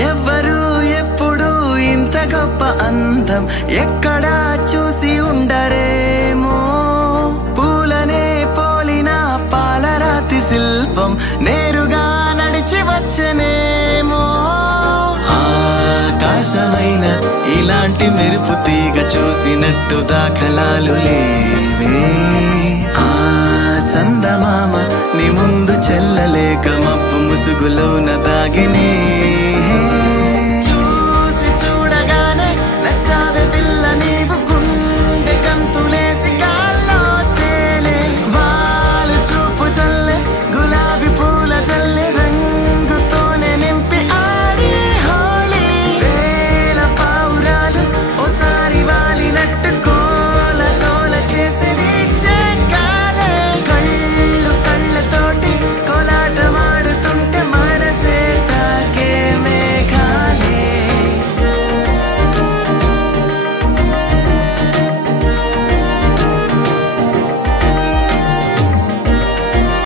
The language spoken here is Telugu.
ఎవ్వరు ఎప్పుడు ఇంత గొప్ప అందం ఎక్కడా చూసి ఉండరేమో. పూలనే పోలిన పాలరాతి శిల్పం నేరుగా నడిచి వచ్చనేమో. ఆకాశమైన ఇలాంటి మెరుపు తీగ చూసినట్టు దాఖలాలు లేవే. ఆ చందమామ నీ ముందు చెల్లలేక మబ్బు ముసుగులోన దాగినే